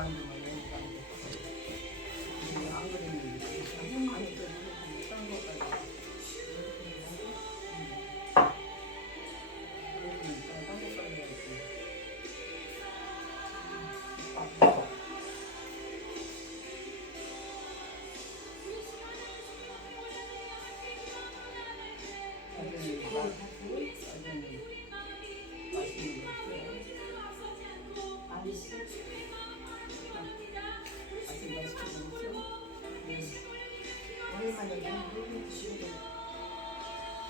가는 거야. 여기가 안 돼. 안 그러면 아니 딴 거까지. 오랜만에 눈이 드시고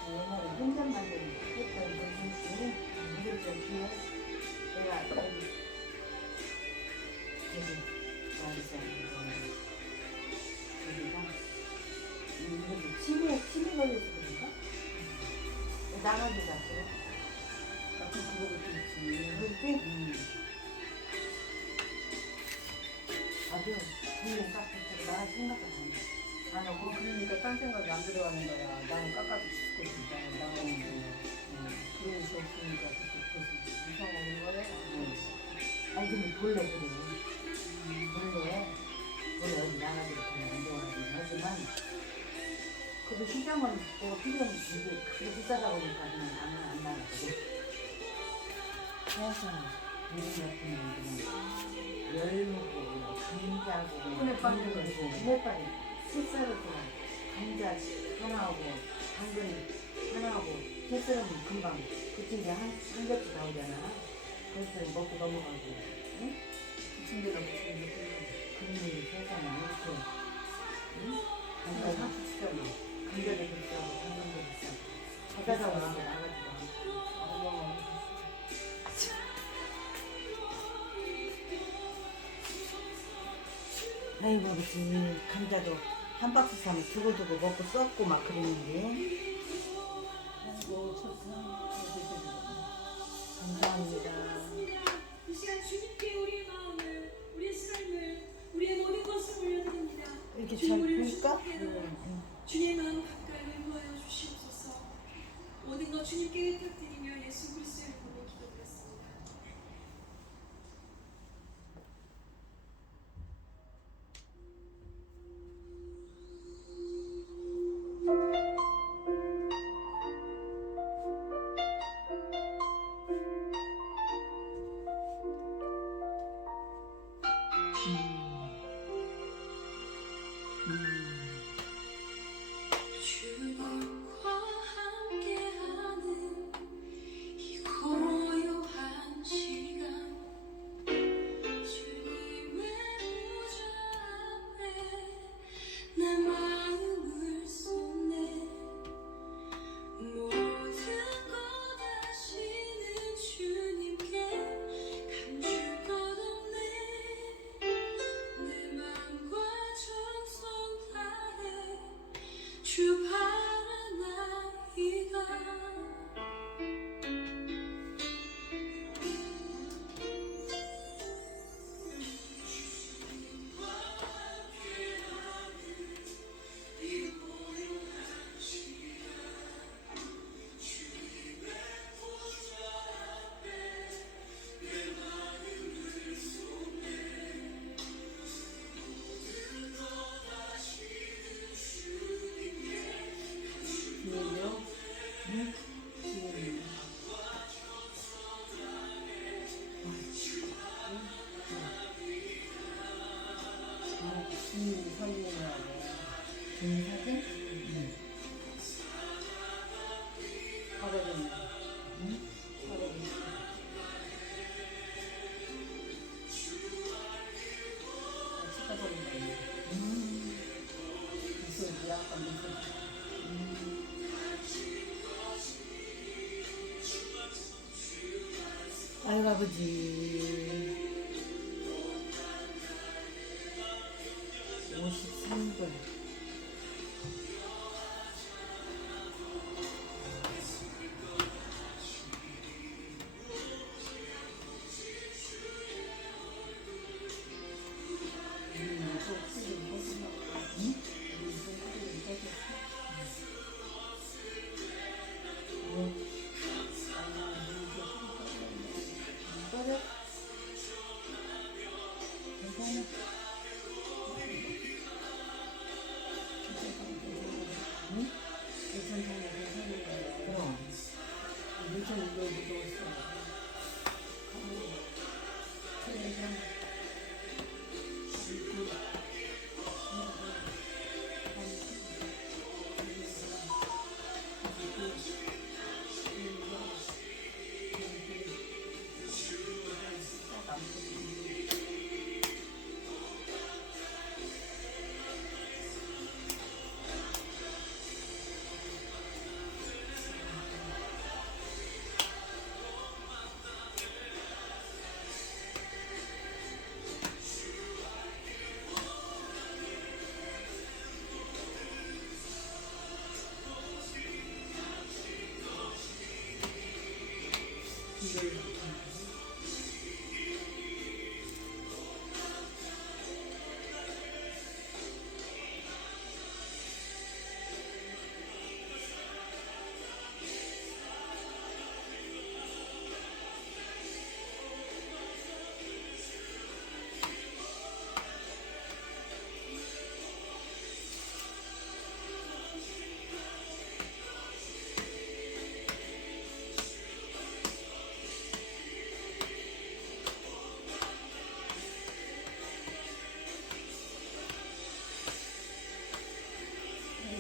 옛날에 혼잣말을 했던 분이 물을 좀 주어 내가 여기 와있어 여기가 치매 걸려서 그런가? 나가지 갔어요? 그거도 있지. 그렇지? 아주 그냥 깎았어. 나 생각도 안 하고 그러니까 딴 생각이 안 들어가는 거야. 나는 깎아도 죽고 싶다. 나는 그런 수 없으니까 그렇게 이상하는 거래. 아니 근데 본래 그래. 본래 어디 나가지고 그냥 안 좋아하긴 하지만 그래도 시장은 뭐 필요는 이게 크게 비싸다 보니까 그냥 안 나가거든. 그래서 요즘 같은 경우는 열무고 감자고 푸네빵이고 푸네빵이 새싹을 감자 하나하고 당근 하나하고 새싹은 금방 그치 이제 한 겹씩 나오잖아. 그래서 먹고 넘어가고 응? 침대가 붙이는 그런 일이 세상에 이렇게 응? 감자가 감자도 붙이잖아. 비싸고 당근도 비싸고 바다가 오는데 나가지도 않고 아이고 그치 감자도 한 박스 사면 두고두고 먹고 썩고 막 그러는데 감사합니다. 이 시간 주님께 우리의 마음을, 우리의 삶을, 우리의 모든 것을 올려드립니다. 이렇게 잘 주님 우리를 보니까 축복해요. 주님의 마음 가까이 인도하여 주시옵소서. 모든 것 주님께 의탁드리며 예수 그리스도의 이름으로 기도드렸습니다. 주님과 함께하는 이 고요한 시간 주님의 보좌 앞에 내 마음을 쏟네 모든 것 아시는 주님께 감출 것 없네 내 맘과 정성 다해 주 바라나이다 사진? 하거든요. 치과 소리가 미소 약간 미소. 아이고 아버지 53분 그래? 괜찮아?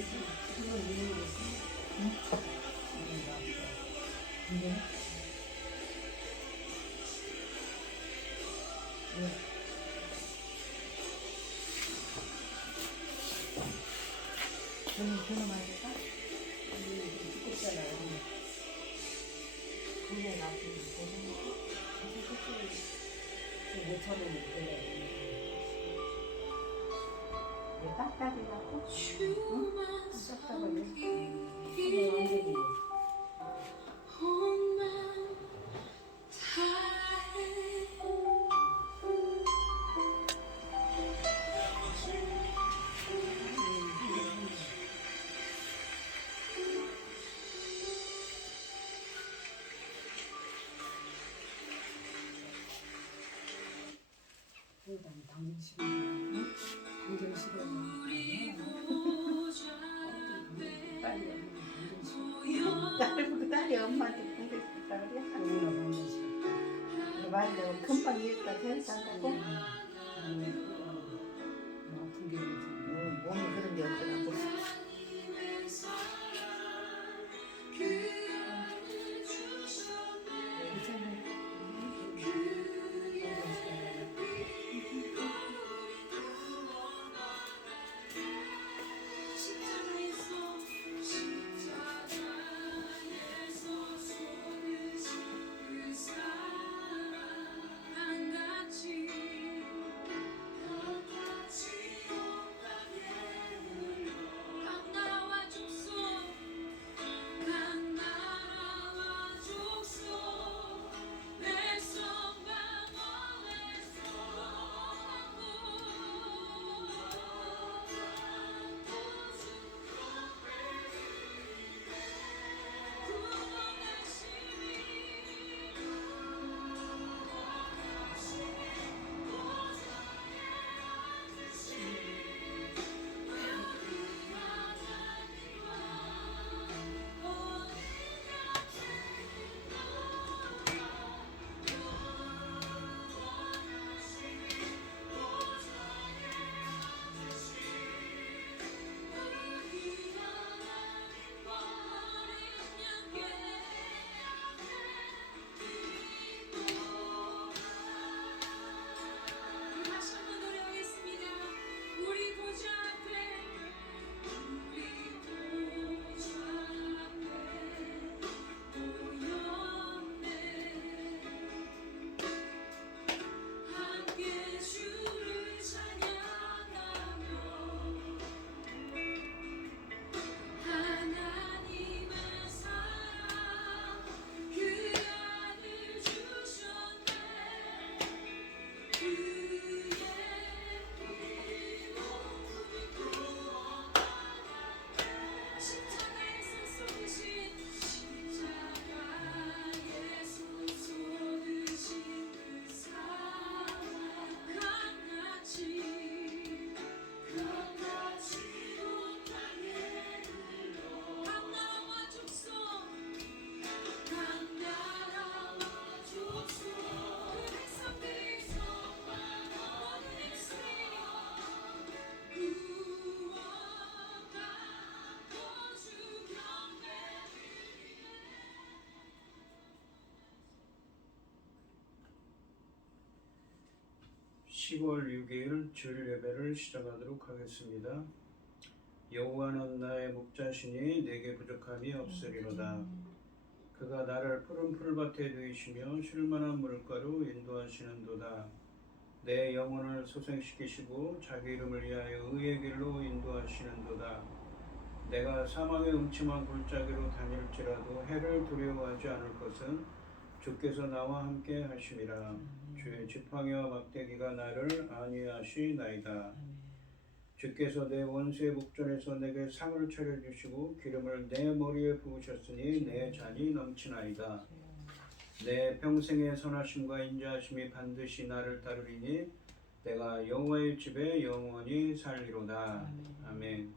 지금은 이유가 있어. 이제는? 왜? 전화 많이 줄까? 두껍잖아요. 그게 나쁜 거. 못 참으면 돼요. 왜 깜짝이라고? 주만 깜짝하네. 섬기기 완전히. 온맘 다해 당근식이야. 당근식이야. 우리 보좌 앞에 딸이야. 모여 딸이 엄마한테 공격했다 그래? 당근식. 당근식. 말대로 금방 이랬다 생각하고 아픈 게 있지. 몸이 그런 게 없더라고. 하나님의 사랑 그 안을 주셨네 괜찮아요. 그의 피로 십자가에서 쏟으신 그 사랑 한같이 온 땅에 흘러 각 나라와 족속 각 나라와 족속 백성 방언에서 다시 한번 노래하겠습니다. 우리 보좌 앞에 모였네 함께 주를 찬양하며 하나님의 사랑 그 아들 주셨네 그의 피로 우리 구원받았네 십자가에서 쏟으신 그 사랑 강같이 온 땅에 흘러 각 나라와 족속 각 나라와 족속 그 백성들이 모든 백성이 구원받고 주 경배 10월 6일 주일 예배를 시작하도록 하겠습니다. 여호와는 나의 목자시니 내게 부족함이 없으리로다. 그가 나를 푸른 풀밭에 누이시며 쉴만한 물가로 인도하시는도다. 내 영혼을 소생시키시고 자기 이름을 위하여 의의 길로 인도하시는도다. 내가 사망의 음침한 골짜기로 다닐지라도 해를 두려워하지 않을 것은 주께서 나와 함께 하심이라. 주의 지팡이와 막대기가 나를 안위하시나이다. 주께서 내 원수의 목전에서 내게 상을 차려주시고 기름을 내 머리에 부으셨으니 내 잔이 넘치나이다. 내 평생의 선하심과 인자하심이 반드시 나를 따르리니 내가 여호와의 집에 영원히 살리로다. 아멘.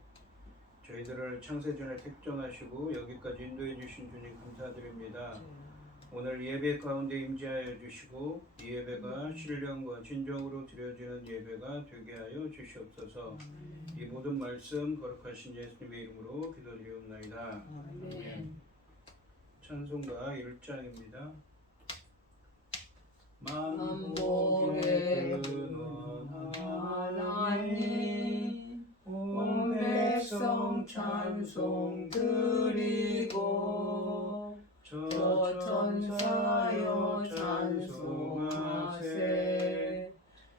저희들을 창세전에 택정하시고 여기까지 인도해 주신 주님 감사드립니다. 오늘 예배 가운데 임재하여 주시고 이 예배가 신령과 진정으로 드려지는 예배가 되게 하여 주시옵소서. 이 모든 말씀 거룩하신 예수님의 이름으로 기도드리옵나이다. 아멘. 찬송가 1장입니다. 만복의 근원 하나님 온 백성 찬송 드리고 저 천사여 찬송하세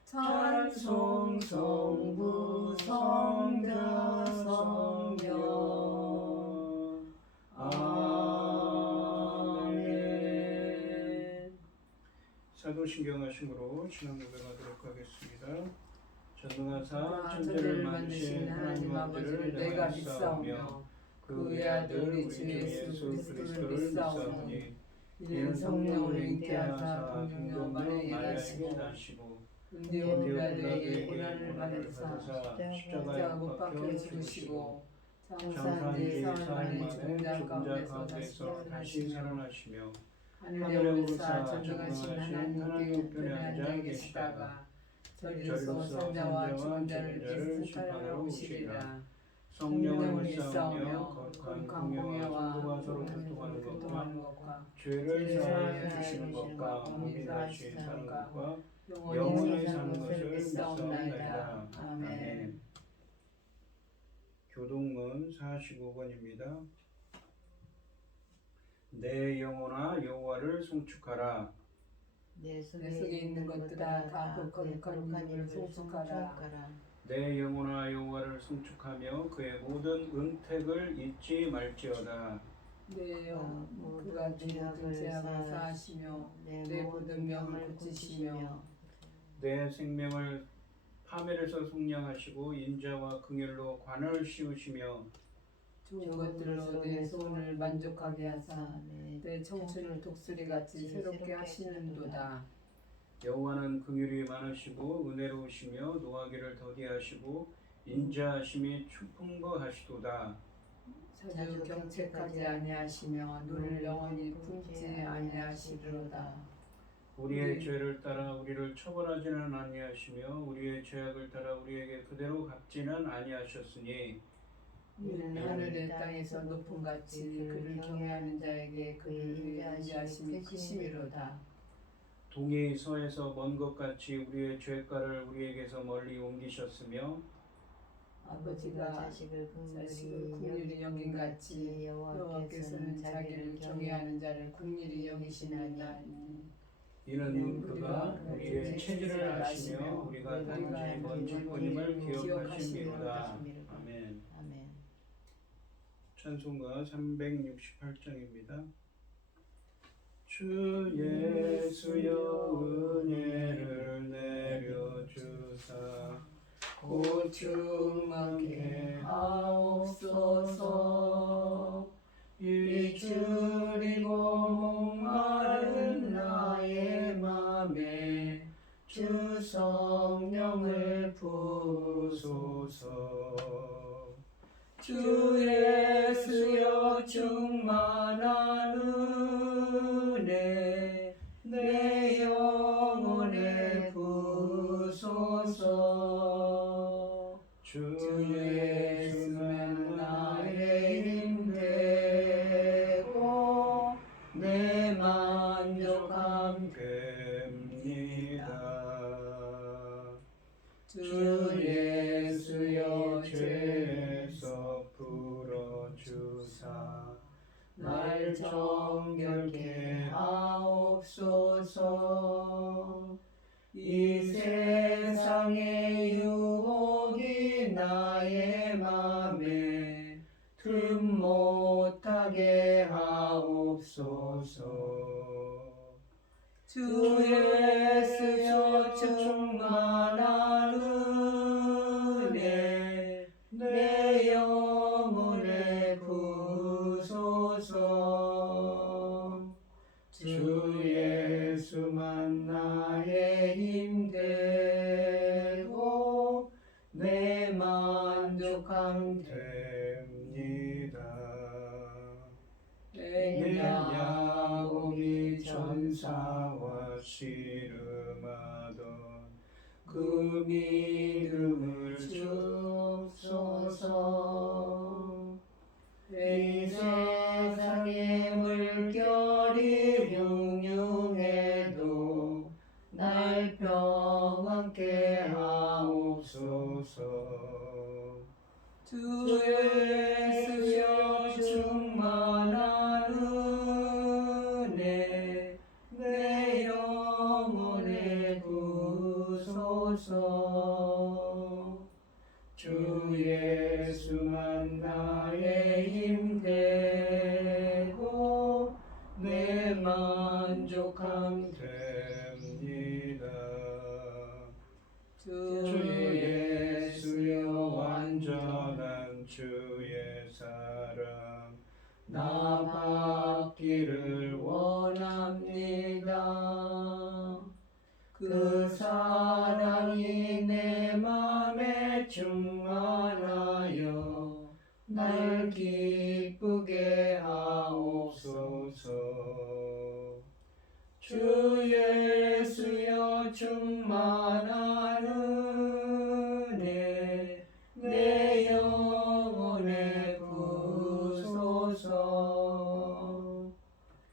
찬송 성부 성자 성령 아멘. 사도신경 하심으로 신앙 고백하도록 하겠습니다. 전능하사 천지를 만드신 하나님 아버지를 내가 믿사오며 그의 아들 우리 주 예수 그리스도를 믿사오니 이는 성령을 잉태하사 동정녀 마리아에게 나시고 본디오 빌라도에게 고난을 받으사 십자가에 못 박혀 죽으시고 장사한 지 사흘 만에 죽은 가운데서 다시 살아나시며 하늘에 오르사 전능하신 하나님께 우편에 앉아 계시다가 저리로서 산자와 죽은 자를 심판하러 오시리라. 성령을 믿사오며 거룩한 공예와 성도가 서로 교통하는 것과 죄를 사하여 주시는 것과 몸이 다시 사는 것과 영원히 사는 것을 믿사옵나이다. 아멘. 교동문 45권입니다. 내 영혼아 여호와를 송축하라. 내 속에 있는 것들아 다 거룩한 이름을 송축하라. 내 영혼아 여호와를 송축하며 그의 모든 은택을 잊지 말지어다. 내 영혼 그가 내 모든 죄악을 사하시며 내 모든 명을 고치시며 내 생명을 파멸에서 속량하시고 인자와 긍휼로 관을 씌우시며 좋은 것들로 내 소원을 만족하게 하사 내 청춘을 독수리같이 새롭게 하시는도다. 여호와는 긍휼이 많으시고 은혜로우시며 노하기를 더디하시고 인자하심이 충풍거하시도다. 자주 경책하지 아니하시며 눈을 영원히 품지 아니하시리로다. 우리의 죄를 따라 우리를 처벌하지는 아니하시며 우리의 죄악을 따라 우리에게 그대로 갚지는 아니하셨으니 이는 하늘의 땅에서 높은 같이 그를 경외하는 자에게 그를 인자하심이 크심이로다. 동이 서에서 먼 것 같이 우리의 죄가를 우리에게서 멀리 옮기셨으며 아버지가 자식을 긍휼히 여긴 같이 여호와께서는 자기를 경외하는 자를 긍휼히 여기시나니 이는 그가 우리의 체질을 아시며 우리가 단지 먼지 뿐임을 기억하심이로다. 아멘. 찬송가 368장입니다. 주 예수여 은혜를 내려주사 고충하게 하옵소서. 일주리고 목마른 나의 맘에 주 성령을 부으소서. 주 예수여 충만한 은혜 내 영혼에 부으소서. 주 예수는 나의 힘 되고 내 만족함 됩니다. 주 예수여 죄에서 풀어주사 날 정결케 하옵소서. 이 세상의 유혹이 나의 맘에 틈 못하게 하옵소서. 주 예수여 충만한 은혜 내 영혼에 부으소서. 주 예수만 나의 힘 되고 나의 힘 되고 내 만족함 됩니다. 주 예수여 완전한 주의 사랑 나 받기를 원합니다. 그 사랑이 내 맘에 충만하여 날 기쁘게 하옵소서. 주 예수여 충만한 은혜 내 영혼에 부소서.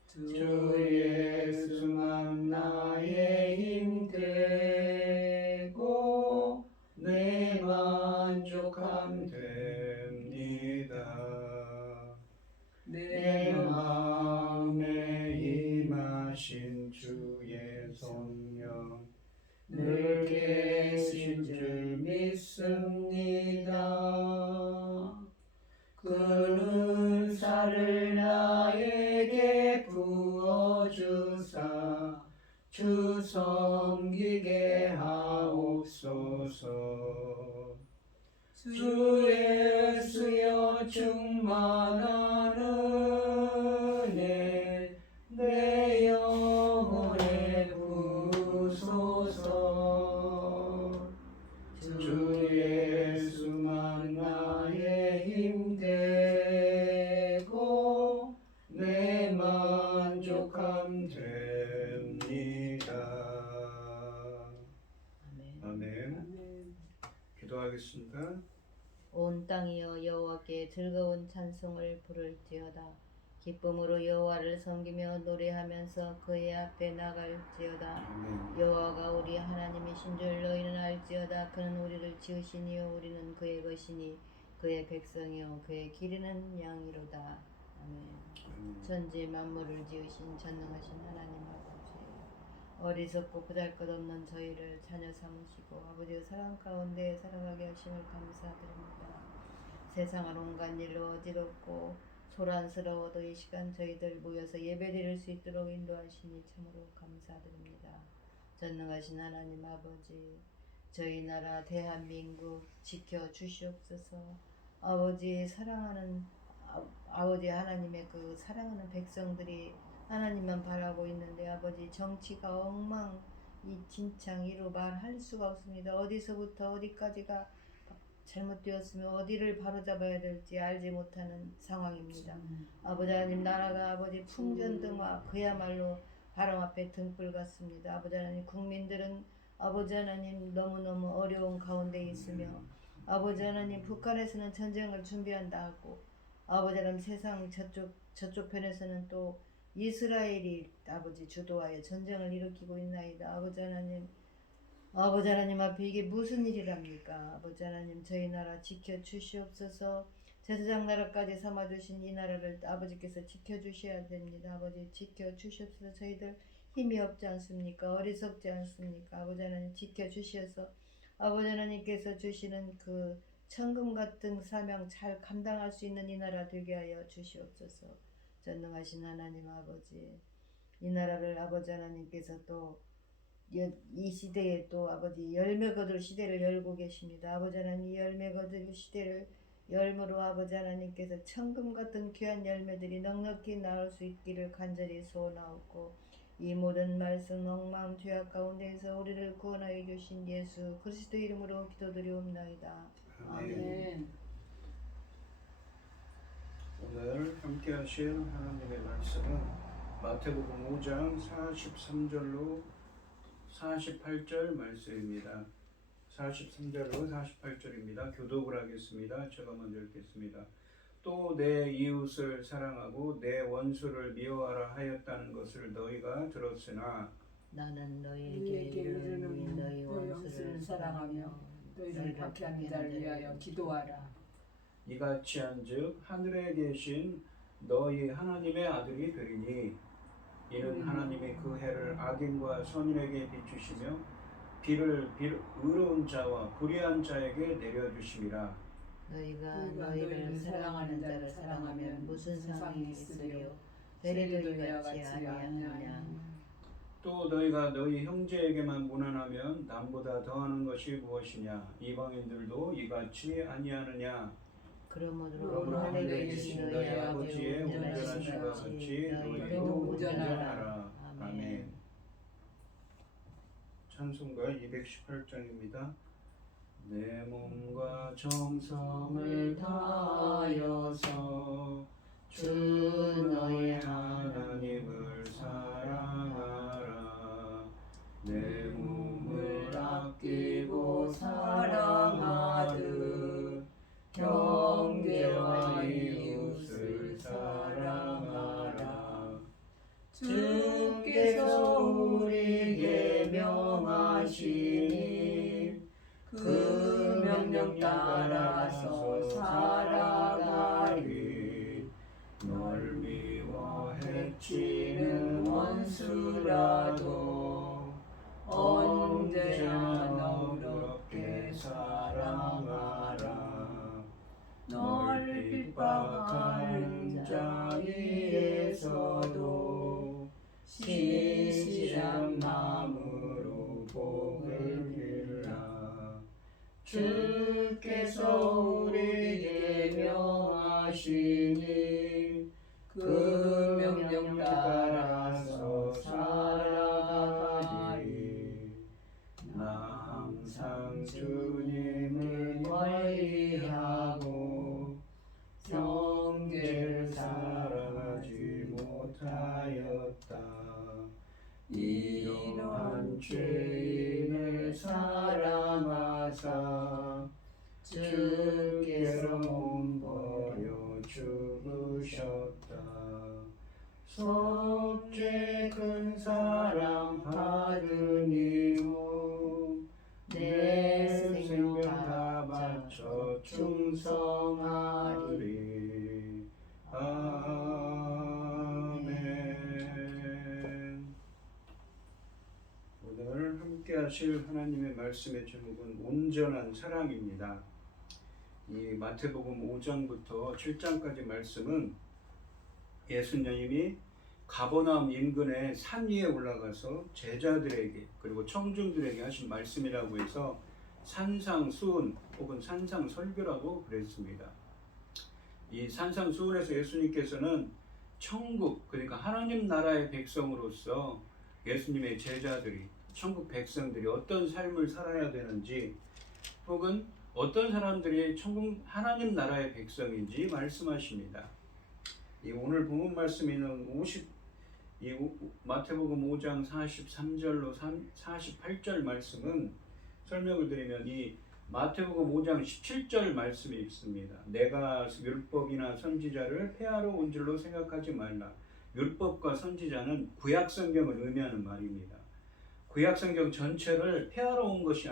주 예수만 나의 힘 되고 내 만족함 됩니다. 내 마음에 임하신 주의 성령 늘 계신 줄 믿습니다. 그 은사를 나에게 부어주사 주 섬기게 하옵소서. 주 예수여 충만한 은혜 내 영혼에 부소서. 주 예수만 나의 힘 되고 내 만족함 됩니다. 아멘. 기도하겠습니다. 온 땅이여 여호와께 즐거운 찬송을 부를지어다. 기쁨으로 여호와를 섬기며 노래하면서 그의 앞에 나갈지어다. 아멘. 여호와가 우리 하나님이신 줄 너희는 알지어다. 그는 우리를 지으시니요 우리는 그의 것이니 그의 백성이요 그의 기르는 양이로다. 아멘. 천지 만물을 지으신 전능하신 하나님 아버지, 어리석고 보잘것없는 저희를 자녀 삼으시고 아버지의 사랑 가운데 살아가게 하심을 감사드립니다. 세상을 온갖 일로 어지럽고 소란스러워도 이 시간 저희들 모여서 예배드릴 수 있도록 인도하시니 참으로 감사드립니다. 전능하신 하나님 아버지, 저희 나라 대한민국 지켜주시옵소서. 아버지 사랑하는 아버지 하나님의 그 사랑하는 백성들이 하나님만 바라고 있는데 아버지 정치가 엉망진창 이로 말할 수가 없습니다. 어디서부터 어디까지가 잘못되었으면 어디를 바로잡아야 될지 알지 못하는 상황입니다. 아버지 하나님 나라가 아버지 풍전등화 그야말로 바람 앞에 등불 같습니다. 아버지 하나님 국민들은 아버지 하나님 너무너무 어려운 가운데 있으며 아버지 하나님 북한에서는 전쟁을 준비한다 하고 아버지 하나님 세상 저쪽 편에서는 또 이스라엘이 아버지 주도하여 전쟁을 일으키고 있나이다. 아버지 하나님 앞에 이게 무슨 일이랍니까? 아버지 하나님 저희 나라 지켜주시옵소서. 제사장 나라까지 삼아주신 이 나라를 아버지께서 지켜주셔야 됩니다. 아버지 지켜주시옵소서. 저희들 힘이 없지 않습니까? 어리석지 않습니까? 아버지 하나님 지켜주셔서 아버지 하나님께서 주시는 그 천금 같은 사명 잘 감당할 수 있는 이 나라 되게 하여 주시옵소서. 전능하신 하나님 아버지, 이 나라를 아버지 하나님께서 또 이 시대에 또 아버지 열매 거둘 시대를 열고 계십니다. 아버지 하나님 이 열매 거둘 시대를 열무로 아버지 하나님께서 천금 같은 귀한 열매들이 넉넉히 나올 수 있기를 간절히 소원하옵고 이 모든 말씀 엉망 죄악 가운데에서 우리를 구원하여 주신 예수 그리스도 이름으로 기도드리옵나이다. 아멘. 오늘 함께 하실 하나님의 말씀은 마태복음 5장 43절로 48절 말씀입니다. 43절로 48절입니다. 교독을 하겠습니다. 제가 먼저 읽겠습니다. 또 내 이웃을 사랑하고 내 원수를 미워하라 하였다는 것을 너희가 들었으나 나는 너희에게 이르노니 너희 원수를 사랑하며 너희를 박해하는 자를 위하여 기도하라. 이같이 한즉 하늘에 계신 너희 하나님의 아들이 되리니 이는 하나님이 그 해를 악인과 선인에게 비추시며 비를 의로운 자와 불의한 자에게 내려주심이라. 너희가 너희를 사랑하는 자를 사랑하면 무슨 상이 있으리요? 너희도 이와 같이 아니하느냐? 또 너희가 너희 형제에게만 무난하면 남보다 더하는 것이 무엇이냐? 이방인들도 이같이 아니하느냐? 그러므로 하늘에 계신 너희 아버지의 온전하신 것 같이 너희도 온전하라. 아멘. 찬송가 218장입니다. 내 몸과 정성을 다하여서 주 너희 하나님을 사랑하라. 내 몸을 아끼고 사랑하듯 형제와 이웃을 사랑하라. 주께서 우리에게 명하시니 그 명령 따라서 살아가리. 널 미워 해치는 원수라도 언제나 너그럽게 사랑하라. 널 핍박하는 자 위에서도 시시한 마음으로 복을 빌라. 주께서 우리에게 명하시니 그 명령 따라서 살아가리. 나 항상 주님을 멀리하고 형제를 사랑하지 못하였다. 이러한 죄인을 사랑하사 주께서 몸버려 죽으셨다. 속죄 큰 사랑 받으니로 내 생명 다 바쳐 충성하리. 아멘. 오늘 함께 하실 하나님의 말씀의 제목은 온전한 사랑입니다. 이 마태복음 5장부터 7장까지 말씀은 예수님이 가버나움 인근의 산 위에 올라가서 제자들에게 그리고 청중들에게 하신 말씀이라고 해서 산상수훈 혹은 산상설교라고 그랬습니다. 이 산상수훈에서 예수님께서는 천국, 그러니까 하나님 나라의 백성으로서 예수님의 제자들이, 천국 백성들이 어떤 삶을 살아야 되는지 혹은 어떤 사람들이 천국 하나님 나라의 백성인지 말씀하십니다. 이 오늘 본문 말씀에 있는 마태복음 5장 43절로 48절 말씀은 설명을 드리면 이 마태복음 5장 17절 말씀이 있습니다. 내가 율법이나 선지자를 폐하러 온 줄로 생각하지 말라. 율법과 선지자는 구약성경을 의미하는 말입니다. 구약성경 전체를 폐하러 온 것이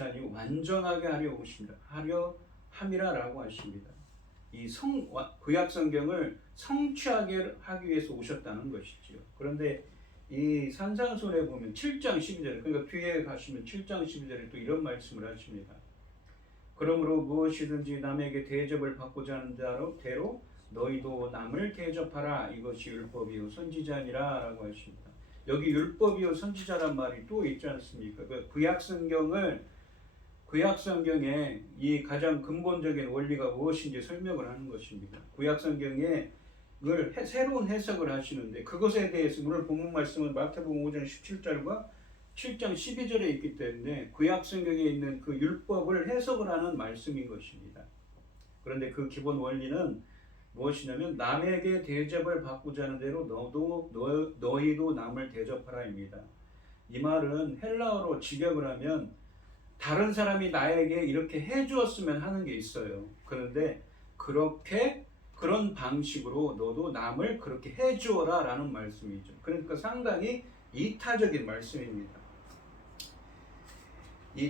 아니고 완전하게 하려 함이라라고 하십니다. 이 구약성경을 성취하게 하기 위해서 오셨다는 것이지요. 그런데 이 산상수훈에 보면 7장 12절, 그러니까 뒤에 가시면 7장 12절에 또 이런 말씀을 하십니다. 그러므로 무엇이든지 남에게 대접을 받고자 하는 대로 너희도 남을 대접하라. 이것이 율법이요 선지자니라 라고 하십니다. 여기 율법이요 선지자란 말이 또 있지 않습니까? 구약성경에 이 가장 근본적인 원리가 무엇인지 설명을 하는 것입니다. 구약성경에 새로운 해석을 하시는데 그것에 대해서 오늘 본문 말씀은 마태복음 5장 17절과 7장 12절에 있기 때문에 구약성경에 있는 그 율법을 해석을 하는 말씀인 것입니다. 그런데 그 기본 원리는 무엇이냐면 남에게 대접을 받고자 하는 대로 너희도 남을 대접하라입니다. 이 말은 헬라어로 직역을 하면 다른 사람이 나에게 이렇게 해주었으면 하는 게 있어요. 그런데 그런 방식으로 너도 남을 그렇게 해주어라 라는 말씀이죠. 그러니까 상당히 이타적인 말씀입니다.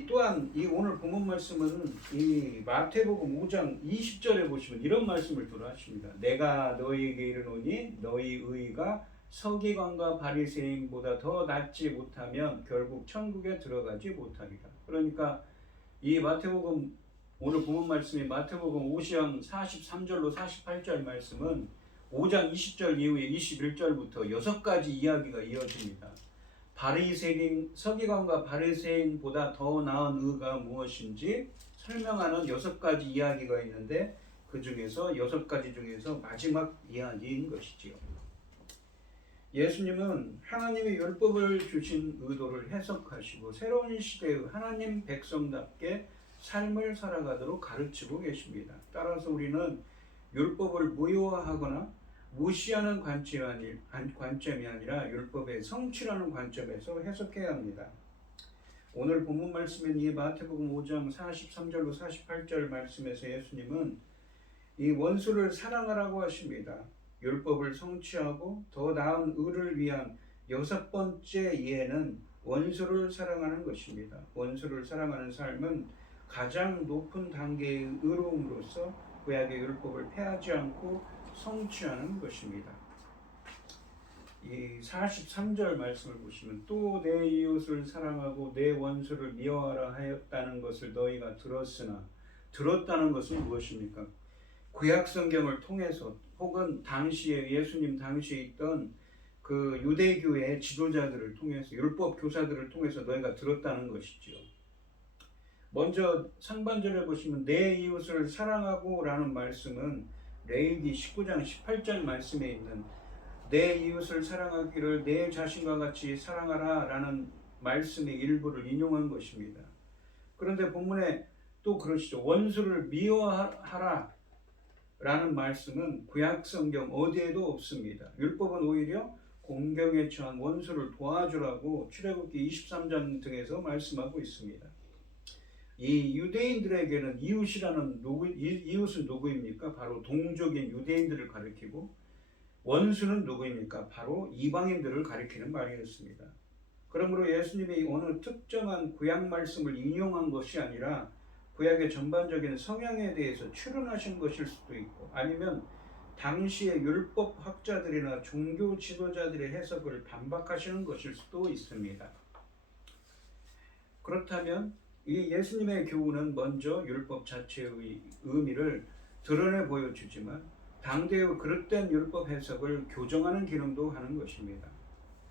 또한 오늘 본문 말씀은 이 마태복음 5장 20절에 보시면 이런 말씀을 들어하십니다. 내가 너희에게 이르노니 너희 의가 서기관과 바리새인보다 더 낫지 못하면 결국 천국에 들어가지 못하리라. 그러니까 이 마태복음 오늘 본문 말씀이 마태복음 5장 43절로 48절 말씀은 5장 20절 이후에 21절부터 6가지 이야기가 이어집니다. 서기관과 바리새인보다 더 나은 의가 무엇인지 설명하는 6가지 이야기가 있는데 그 중에서 6가지 중에서 마지막 이야기인 것이지요. 예수님은 하나님의 율법을 주신 의도를 해석하시고 새로운 시대의 하나님 백성답게 삶을 살아가도록 가르치고 계십니다. 따라서 우리는 율법을 무효화하거나 무시하는 관점이 아니라 율법의 성취라는 관점에서 해석해야 합니다. 오늘 본문 말씀인 이 마태복음 5장 43절로 48절 말씀에서 예수님은 이 원수를 사랑하라고 하십니다. 율법을 성취하고 더 나은 의를 위한 6번째 이해는 원수를 사랑하는 것입니다. 원수를 사랑하는 삶은 가장 높은 단계의 의로움으로서 구약의 율법을 폐하지 않고 성취하는 것입니다. 이 43절 말씀을 보시면 또 내 이웃을 사랑하고 내 원수를 미워하라 하였다는 것을 너희가 들었다는 것은 무엇입니까? 구약 성경을 통해서 혹은 당시에 예수님 당시에 있던 그 유대교의 지도자들을 통해서 율법 교사들을 통해서 너희가 들었다는 것이지요. 먼저 상반절에 보시면 내 이웃을 사랑하고 라는 말씀은 레위기 19장 18절 말씀에 있는 내 이웃을 사랑하기를 내 자신과 같이 사랑하라 라는 말씀의 일부를 인용한 것입니다. 그런데 본문에 또 그러시죠. 원수를 미워하라 라는 말씀은 구약 성경 어디에도 없습니다. 율법은 오히려 공경에 처한 원수를 도와주라고 출애굽기 23장 등에서 말씀하고 있습니다. 이 유대인들에게는 이웃은 누구입니까? 바로 동족인 유대인들을 가리키고 원수는 누구입니까? 바로 이방인들을 가리키는 말이었습니다. 그러므로 예수님이 어느 특정한 구약 말씀을 인용한 것이 아니라 구약의 전반적인 성향에 대해서 추론하신 것일 수도 있고 아니면 당시의 율법 학자들이나 종교 지도자들의 해석을 반박하시는 것일 수도 있습니다. 그렇다면 이 예수님의 교훈은 먼저 율법 자체의 의미를 드러내 보여주지만 당대의 그릇된 율법 해석을 교정하는 기능도 하는 것입니다.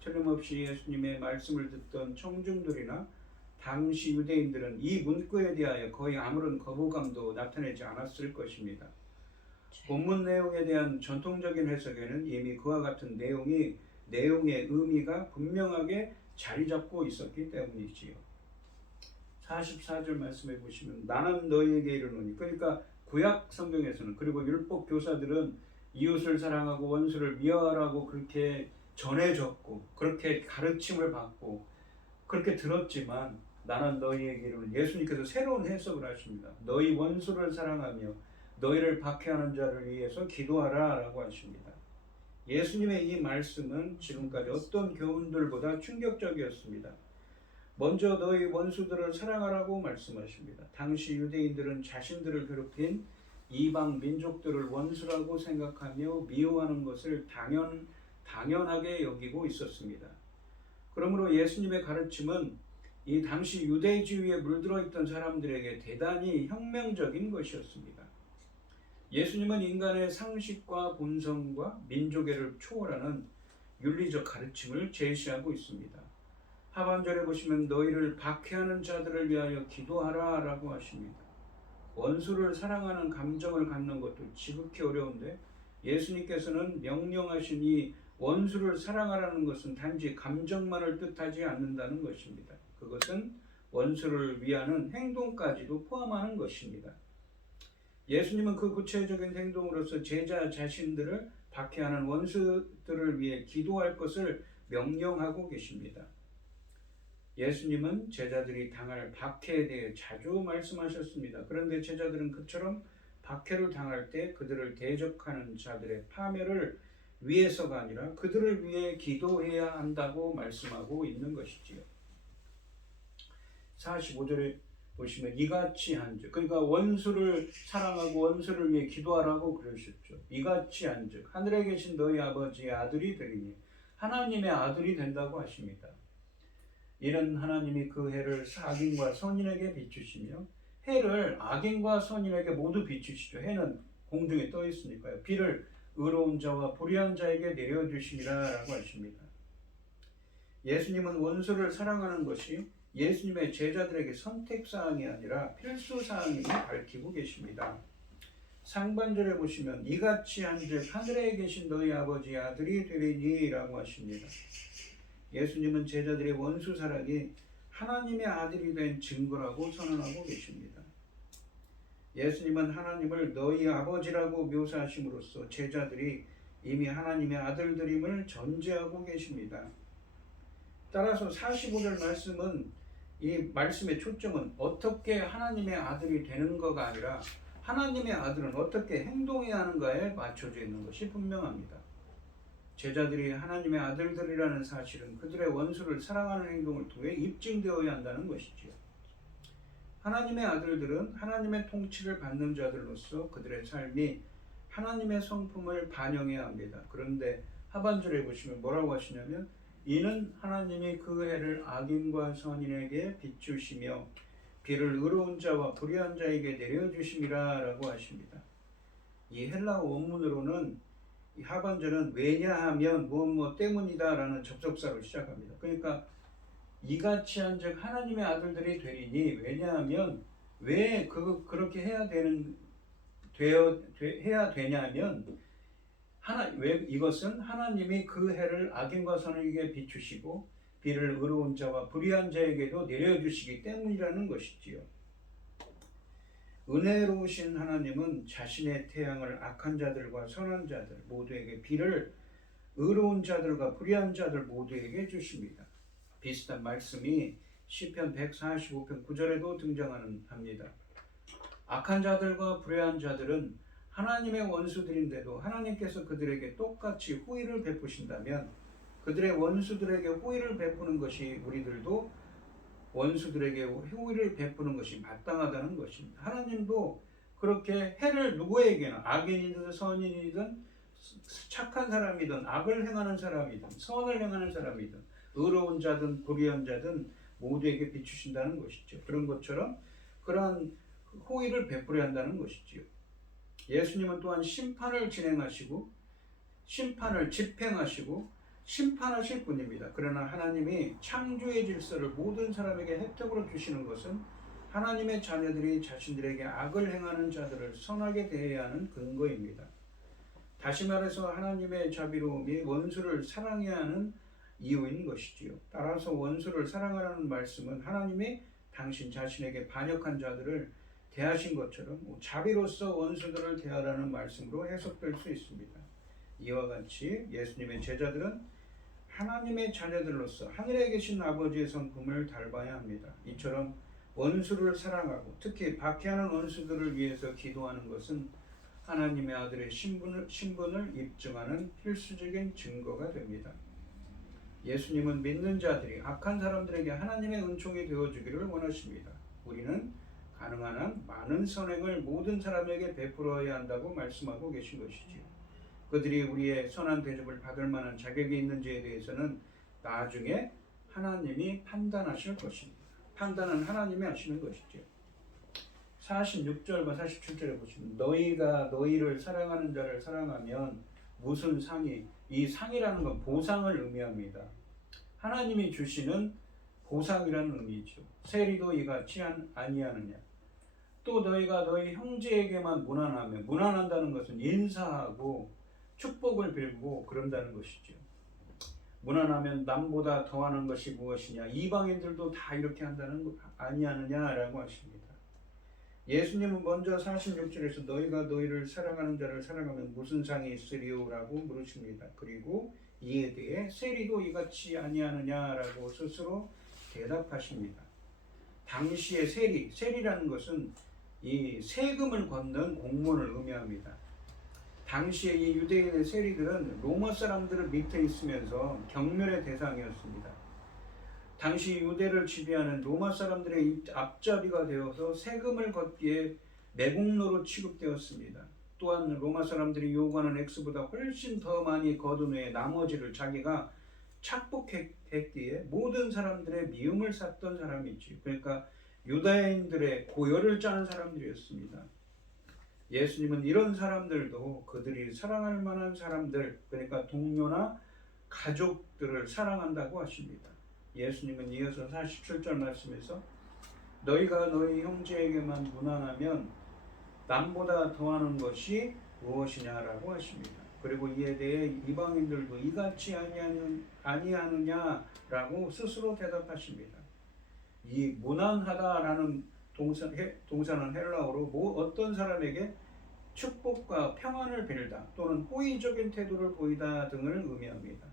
틀림없이 예수님의 말씀을 듣던 청중들이나 당시 유대인들은 이 문구에 대하여 거의 아무런 거부감도 나타내지 않았을 것입니다. 본문 내용에 대한 전통적인 해석에는 이미 그와 같은 내용의 의미가 분명하게 자리 잡고 있었기 때문이지요. 44절 말씀해 보시면 나는 너희에게 이르노니, 그러니까 구약 성경에서는 그리고 율법 교사들은 이웃을 사랑하고 원수를 미워하라고 그렇게 전해졌고 그렇게 가르침을 받고 그렇게 들었지만 나는 너희에게 이르노니, 예수님께서 새로운 해석을 하십니다. 너희 원수를 사랑하며 너희를 박해하는 자를 위해서 기도하라 라고 하십니다. 예수님의 이 말씀은 지금까지 어떤 교훈들보다 충격적이었습니다. 먼저 너희 원수들을 사랑하라고 말씀하십니다. 당시 유대인들은 자신들을 괴롭힌 이방 민족들을 원수라고 생각하며 미워하는 것을 당연하게 여기고 있었습니다. 그러므로 예수님의 가르침은 이 당시 유대주의에 물들어 있던 사람들에게 대단히 혁명적인 것이었습니다. 예수님은 인간의 상식과 본성과 민족애를 초월하는 윤리적 가르침을 제시하고 있습니다. 하반절에 보시면 너희를 박해하는 자들을 위하여 기도하라 라고 하십니다. 원수를 사랑하는 감정을 갖는 것도 지극히 어려운데 예수님께서는 명령하신 이 원수를 사랑하라는 것은 단지 감정만을 뜻하지 않는다는 것입니다. 그것은 원수를 위하는 행동까지도 포함하는 것입니다. 예수님은 그 구체적인 행동으로서 제자 자신들을 박해하는 원수들을 위해 기도할 것을 명령하고 계십니다. 예수님은 제자들이 당할 박해에 대해 자주 말씀하셨습니다. 그런데 제자들은 그처럼 박해를 당할 때 그들을 대적하는 자들의 파멸을 위해서가 아니라 그들을 위해 기도해야 한다고 말씀하고 있는 것이지요. 45절에 보시면 이같이 한즉, 그러니까 원수를 사랑하고 원수를 위해 기도하라고 그러셨죠. 이같이 한즉 하늘에 계신 너희 아버지의 아들이 되리니, 하나님의 아들이 된다고 하십니다. 이는 하나님이 그 해를 사귐과 선인에게 비추시며 해를 악인과 선인에게 모두 비추시죠. 해는 공중에 떠 있으니까요. 비를 의로운 자와 불의한 자에게 내려주시리라라고 하십니다. 예수님은 원수를 사랑하는 것이 예수님의 제자들에게 선택사항이 아니라 필수사항임을 밝히고 계십니다. 상반절에 보시면 이같이 한즉 하늘에 계신 너희 아버지의 아들이 되리니 라고 하십니다. 예수님은 제자들의 원수 사랑이 하나님의 아들이 된 증거라고 선언하고 계십니다. 예수님은 하나님을 너희 아버지라고 묘사하심으로써 제자들이 이미 하나님의 아들들임을 전제하고 계십니다. 따라서 45절 말씀은 이 말씀의 초점은 어떻게 하나님의 아들이 되는 거가 아니라 하나님의 아들은 어떻게 행동해야 하는가에 맞춰져 있는 것이 분명합니다. 제자들이 하나님의 아들들이라는 사실은 그들의 원수를 사랑하는 행동을 통해 입증되어야 한다는 것이지요. 하나님의 아들들은 하나님의 통치를 받는 자들로서 그들의 삶이 하나님의 성품을 반영해야 합니다. 그런데 하반절에 보시면 뭐라고 하시냐면 이는 하나님이 그 해를 악인과 선인에게 비추시며 비를 의로운 자와 불의한 자에게 내려주심이라 라고 하십니다. 이 헬라어 원문으로는 이 하반절은 왜냐하면 무엇 때문이다 라는 접속사로 시작합니다. 그러니까 이같이 한즉 하나님의 아들들이 되리니 왜냐하면 왜 그렇게 해야 되냐면 왜 이것은 하나님이 그 해를 악인과 선인에게 비추시고 비를 의로운 자와 불의한 자에게도 내려주시기 때문이라는 것이지요. 은혜로우신 하나님은 자신의 태양을 악한 자들과 선한 자들 모두에게 비를 의로운 자들과 불의한 자들 모두에게 주십니다. 비슷한 말씀이 시편 145편 9절에도 등장합니다. 악한 자들과 불의한 자들은 하나님의 원수들인데도 하나님께서 그들에게 똑같이 호의를 베푸신다면 그들의 원수들에게 호의를 베푸는 것이 우리들도 원수들에게 호의를 베푸는 것이 마땅하다는 것입니다. 하나님도 그렇게 해를 누구에게나 악인이든 선인이든 착한 사람이든 악을 행하는 사람이든 선을 행하는 사람이든 의로운 자든 불의한 자든 모두에게 비추신다는 것이죠. 그런 것처럼 그러한 호의를 베풀어야 한다는 것이지요. 예수님은 또한 심판을 진행하시고 심판을 집행하시고 심판하실 분입니다. 그러나 하나님이 창조의 질서를 모든 사람에게 혜택으로 주시는 것은 하나님의 자녀들이 자신들에게 악을 행하는 자들을 선하게 대해야 하는 근거입니다. 다시 말해서 하나님의 자비로움이 원수를 사랑해야 하는 이유인 것이지요. 따라서 원수를 사랑하라는 말씀은 하나님이 당신 자신에게 반역한 자들을 대하신 것처럼 자비로서 원수들을 대하라는 말씀으로 해석될 수 있습니다. 이와 같이 예수님의 제자들은 하나님의 자녀들로서 하늘에 계신 아버지의 성품을 닮아야 합니다. 이처럼 원수를 사랑하고 특히 박해하는 원수들을 위해서 기도하는 것은 하나님의 아들의 신분을 입증하는 필수적인 증거가 됩니다. 예수님은 믿는 자들이 악한 사람들에게 하나님의 은총이 되어주기를 원하십니다. 우리는 가능한 한 많은 선행을 모든 사람에게 베풀어야 한다고 말씀하고 계신 것이지요. 그들이 우리의 선한 대접을 받을 만한 자격이 있는지에 대해서는 나중에 하나님이 판단하실 것입니다. 판단은 하나님이 하시는 것이죠. 46절과 47절에 보시면 너희가 너희를 사랑하는 자를 사랑하면 무슨 상이, 이 상이라는 건 보상을 의미합니다. 하나님이 주시는 보상이라는 의미죠. 세리도 이같이 아니하느냐. 또 너희가 너희 형제에게만 무난하면, 무난한다는 것은 인사하고 축복을 빌고 그런다는 것이죠. 무난하면 남보다 더하는 것이 무엇이냐. 이방인들도 다 이렇게 한다는 것 아니하느냐라고 하십니다. 예수님은 먼저 46절에서 너희가 너희를 사랑하는 자를 사랑하면 무슨 상이 있으리오라고 물으십니다. 그리고 이에 대해 세리도 이같이 아니하느냐라고 스스로 대답하십니다. 당시의 세리라는 것은 이 세금을 걷는 공무원을 의미합니다. 당시에 이 유대인의 세리들은 로마 사람들을 밑에 있으면서 경멸의 대상이었습니다. 당시 유대를 지배하는 로마 사람들의 앞잡이가 되어서 세금을 걷기에 매국노로 취급되었습니다. 또한 로마 사람들이 요구하는 액수보다 훨씬 더 많이 거둔 후에 나머지를 자기가 착복했기에 모든 사람들의 미움을 샀던 사람이지. 그러니까 유다인들의 고열을 짜는 사람들이었습니다. 예수님은 이런 사람들도 그들이 사랑할 만한 사람들, 그러니까 동료나 가족들을 사랑한다고 하십니다. 예수님은 이어서 47절 말씀에서 너희가 너희 형제에게만 무난하면 남보다 더하는 것이 무엇이냐라고 하십니다. 그리고 이에 대해 이방인들도 이같이 아니하느냐라고 스스로 대답하십니다. 이 무난하다라는 동사는 헬라어로 어떤 사람에게 축복과 평안을 빌다 또는 호의적인 태도를 보이다 등을 의미합니다.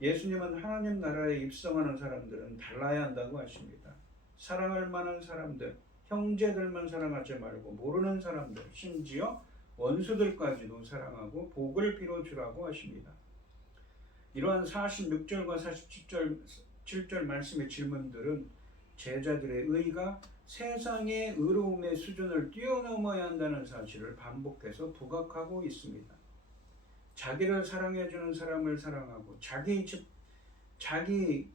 예수님은 하나님 나라에 입성하는 사람들은 달라야 한다고 하십니다. 사랑할 만한 사람들, 형제들만 사랑하지 말고 모르는 사람들, 심지어 원수들까지도 사랑하고 복을 빌어주라고 하십니다. 이러한 46절과 47절 말씀의 질문들은 제자들의 의가 세상의 의로움의 수준을 뛰어넘어야 한다는 사실을 반복해서 부각하고 있습니다. 자기를 사랑해주는 사람을 사랑하고 자기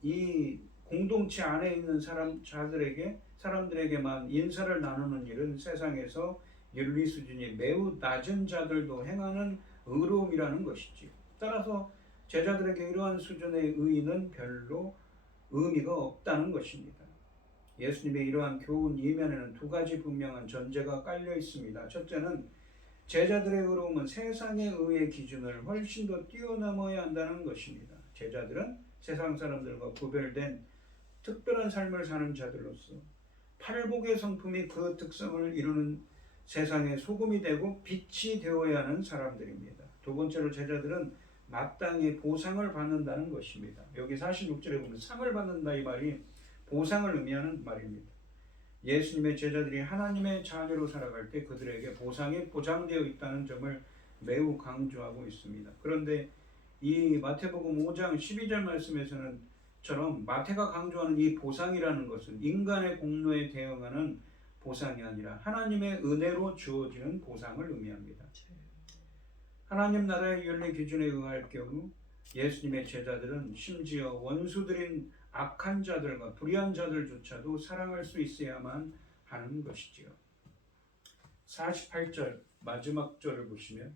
이 공동체 안에 있는 사람들에게만 인사를 나누는 일은 세상에서 윤리 수준이 매우 낮은 자들도 행하는 의로움이라는 것이지요. 따라서 제자들에게 이러한 수준의 의의는 별로 의미가 없다는 것입니다. 예수님의 이러한 교훈 이면에는 두 가지 분명한 전제가 깔려 있습니다. 첫째는 제자들의 의로움은 세상의 의의 기준을 훨씬 더 뛰어넘어야 한다는 것입니다. 제자들은 세상 사람들과 구별된 특별한 삶을 사는 자들로서 팔복의 성품이 그 특성을 이루는 세상의 소금이 되고 빛이 되어야 하는 사람들입니다. 두 번째로 제자들은 마땅히 보상을 받는다는 것입니다. 여기 46절에 보면 상을 받는다 이 말이 보상을 의미하는 말입니다. 예수님의 제자들이 하나님의 자녀로 살아갈 때 그들에게 보상이 보장되어 있다는 점을 매우 강조하고 있습니다. 그런데 이 마태복음 5장 12절 말씀에서는처럼 마태가 강조하는 이 보상이라는 것은 인간의 공로에 대응하는 보상이 아니라 하나님의 은혜로 주어지는 보상을 의미합니다. 하나님 나라의 윤리 기준에 의할 경우 예수님의 제자들은 심지어 원수들인 악한 자들과 불의한 자들조차도 사랑할 수 있어야만 하는 것이지요. 48절 마지막 절을 보시면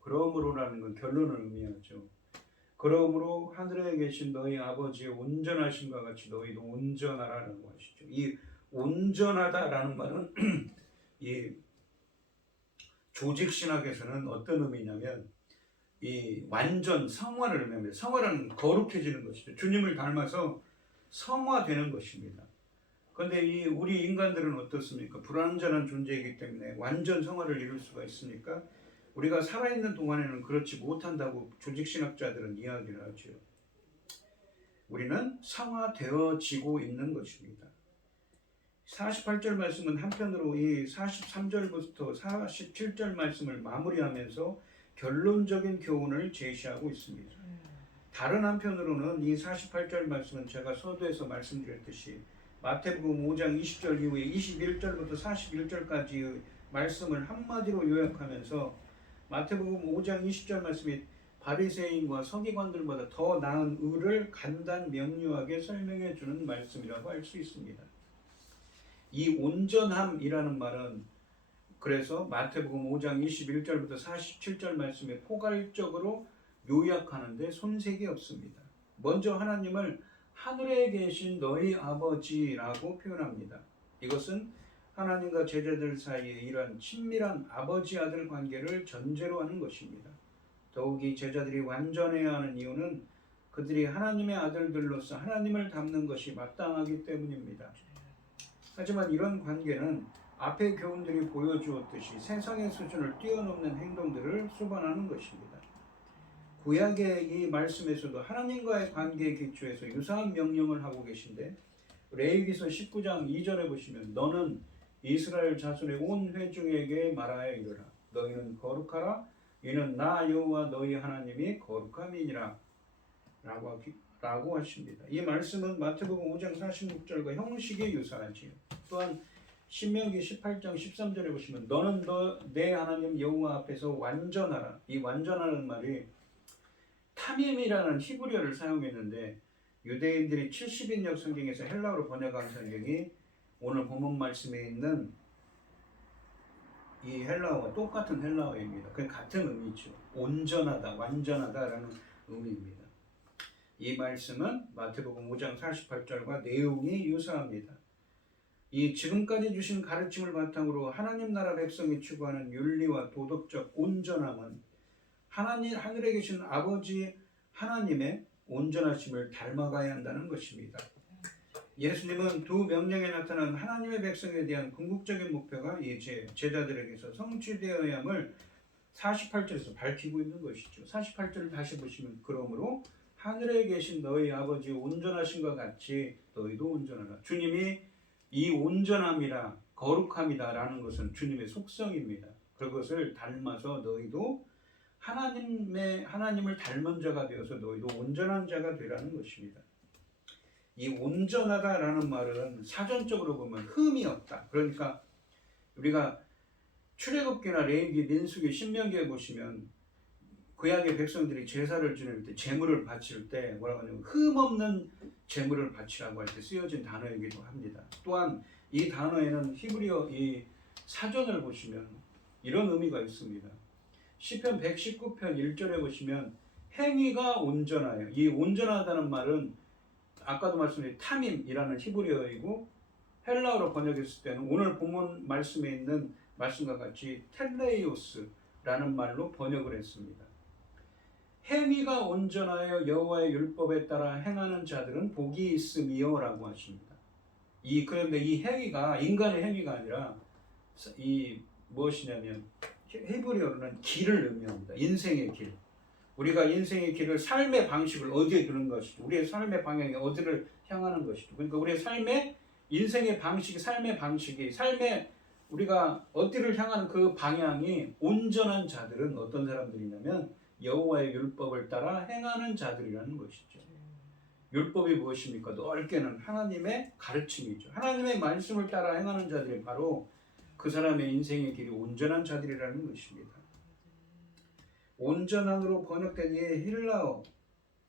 그러므로라는 건 결론을 의미하죠. 그러므로 하늘에 계신 너희 아버지의 온전하심과 같이 너희도 온전하라고 하시죠. 이 온전하다라는 말은 이 조직신학에서는 어떤 의미냐면 이 완전 성화를 의미합니다. 성화는 거룩해지는 것이죠. 주님을 닮아서 성화되는 것입니다. 그런데 우리 인간들은 어떻습니까? 불완전한 존재이기 때문에 완전 성화를 이룰 수가 있습니까? 우리가 살아있는 동안에는 그렇지 못한다고 조직신학자들은 이야기를 하죠. 우리는 성화되어지고 있는 것입니다. 48절 말씀은 한편으로 이 43절부터 47절 말씀을 마무리하면서 결론적인 교훈을 제시하고 있습니다. 다른 한편으로는 이 48절 말씀은 제가 서두에서 말씀드렸듯이 마태복음 5장 20절 이후에 21절부터 41절까지의 말씀을 한마디로 요약하면서 마태복음 5장 20절 말씀이 바리새인과 서기관들보다 더 나은 의를 간단 명료하게 설명해 주는 말씀이라고 할 수 있습니다. 이 온전함이라는 말은 그래서 마태복음 5장 21절부터 47절 말씀에 포괄적으로 요약하는데 손색이 없습니다. 먼저 하나님을 하늘에 계신 너희 아버지라고 표현합니다. 이것은 하나님과 제자들 사이에 이러한 친밀한 아버지 아들 관계를 전제로 하는 것입니다. 더욱이 제자들이 완전해야 하는 이유는 그들이 하나님의 아들들로서 하나님을 닮는 것이 마땅하기 때문입니다. 하지만 이런 관계는 앞의 교훈들이 보여주었듯이 세상의 수준을 뛰어넘는 행동들을 수반하는 것입니다. 구약의 이 말씀에서도 하나님과의 관계의 기초에서 유사한 명령을 하고 계신데 레위기서 19장 2절에 보시면 너는 이스라엘 자손의 온 회중에게 말하여 이르라 너희는 거룩하라 이는 나 여호와 너희 하나님이 거룩함이니라 라고 하십니다. 이 말씀은 마태복음 5장 46절과 형식이 유사하지요. 또한 신명기 18장 13절에 보시면 너는 내 하나님 여호와 앞에서 완전하라. 이 완전하는 말이 타밈이라는 히브리어를 사용했는데 유대인들이 70인역 성경에서 헬라어로 번역한 성경이 오늘 본문 말씀에 있는 이 헬라어와 똑같은 헬라어입니다. 그 같은 의미죠. 온전하다, 완전하다라는 의미입니다. 이 말씀은 마태복음 5장 48절과 내용이 유사합니다. 이 지금까지 주신 가르침을 바탕으로 하나님 나라 백성이 추구하는 윤리와 도덕적 온전함은 하늘에 계신 아버지 하나님의 온전하심을 닮아가야 한다는 것입니다. 예수님은 두 명령에 나타난 하나님의 백성에 대한 궁극적인 목표가 이제 제자들에게서 성취되어야 함을 48절에서 밝히고 있는 것이죠. 48절을 다시 보시면 그러므로 하늘에 계신 너희 아버지 온전하신 것 같이 너희도 온전하라. 주님이 이 온전함이라 거룩함이다 라는 것은 주님의 속성입니다. 그것을 닮아서 너희도 하나님을 닮은 자가 되어서 너희도 온전한 자가 되라는 것입니다. 이 온전하다라는 말은 사전적으로 보면 흠이 없다. 그러니까 우리가 출애굽기나 레위기, 민수기, 신명기에 보시면 구약의 백성들이 제사를 지낼 때, 제물을 바칠 때 뭐라고 하냐면 흠 없는 제물을 바치라고 할 때 쓰여진 단어이기도 합니다. 또한 이 단어에는 히브리어 이 사전을 보시면 이런 의미가 있습니다. 시편 119편 1절에 보시면 행위가 온전하여, 이 온전하다는 말은 아까도 말씀드린 타밈이라는 히브리어이고 헬라어로 번역했을 때는 오늘 본문 말씀에 있는 말씀과 같이 텔레이오스라는 말로 번역을 했습니다. 행위가 온전하여 여호와의 율법에 따라 행하는 자들은 복이 있음이요라고 하십니다. 그런데 이 행위가 인간의 행위가 아니라 이 무엇이냐면 히브리어로는 길을 의미합니다. 인생의 길. 우리가 인생의 길을, 삶의 방식을 어디에 두는 것이죠. 우리의 삶의 방향이 어디를 향하는 것이죠. 그러니까 우리의 인생의 방식이, 삶의 방식이, 우리가 어디를 향하는 그 방향이 온전한 자들은 어떤 사람들이냐면 여호와의 율법을 따라 행하는 자들이라는 것이죠. 율법이 무엇입니까? 넓게는 하나님의 가르침이죠. 하나님의 말씀을 따라 행하는 자들이 바로 그 사람의 인생의 길이 온전한 자들이라는 것입니다. 온전함으로 번역된 이 헬라어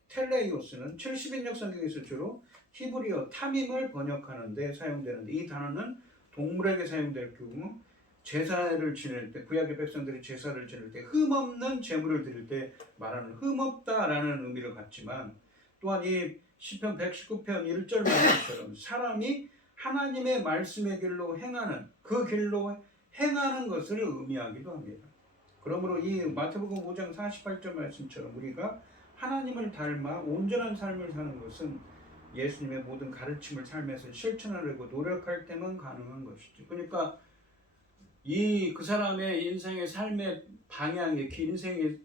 텔레이오스는 70인역 성경에서 주로 히브리어 타밈을 번역하는 데 사용되는데, 이 단어는 동물에게 사용될 경우 제사를 지낼 때, 구약의 백성들이 제사를 지낼 때 흠없는 제물을 드릴 때 말하는 흠없다라는 의미를 갖지만, 또한 이 시편 119편 1절 말씀처럼 사람이 하나님의 말씀의 길로 행하는, 그 길로 행하는 것을 의미하기도 합니다. 그러므로 이 마태복음 5장 48절 말씀처럼 우리가 하나님을 닮아 온전한 삶을 사는 것은 예수님의 모든 가르침을 삶에서 실천하려고 노력할 때만 가능한 것이죠. 그러니까 그 사람의 인생의 삶의 방향이, 인생의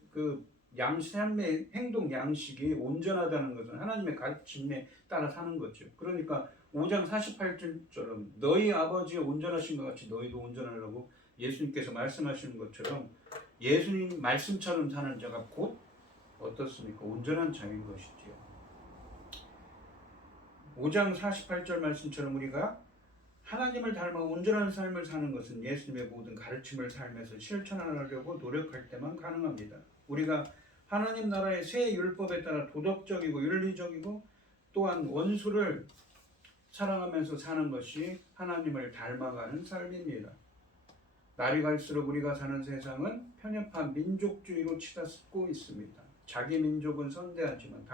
삶의 행동 양식이 온전하다는 것은 하나님의 가르침에 따라 사는 거죠. 그러니까 5장 48절처럼 너희 아버지 온전하신 것 같이 너희도 온전하라고 예수님께서 말씀하시는 것처럼 예수님 말씀처럼 사는 자가 곧 어떻습니까? 온전한 자인 것이지요. 5장 48절 말씀처럼 우리가 하나님을 닮아 온전한 삶을 사는 것은 예수님의 모든 가르침을 삶에서 실천하려고 노력할 때만 가능합니다. 우리가 하나님 나라의 새 율법에 따라 도덕적이고 윤리적이고 또한 원수를 사랑하면서 사는 것이 하나님을 닮아가는 삶입니다. 날이 갈수록 우리가 사는 세상은 편협한 민족주의로 치닫고 있습니다. 자기 민족은 선대하지만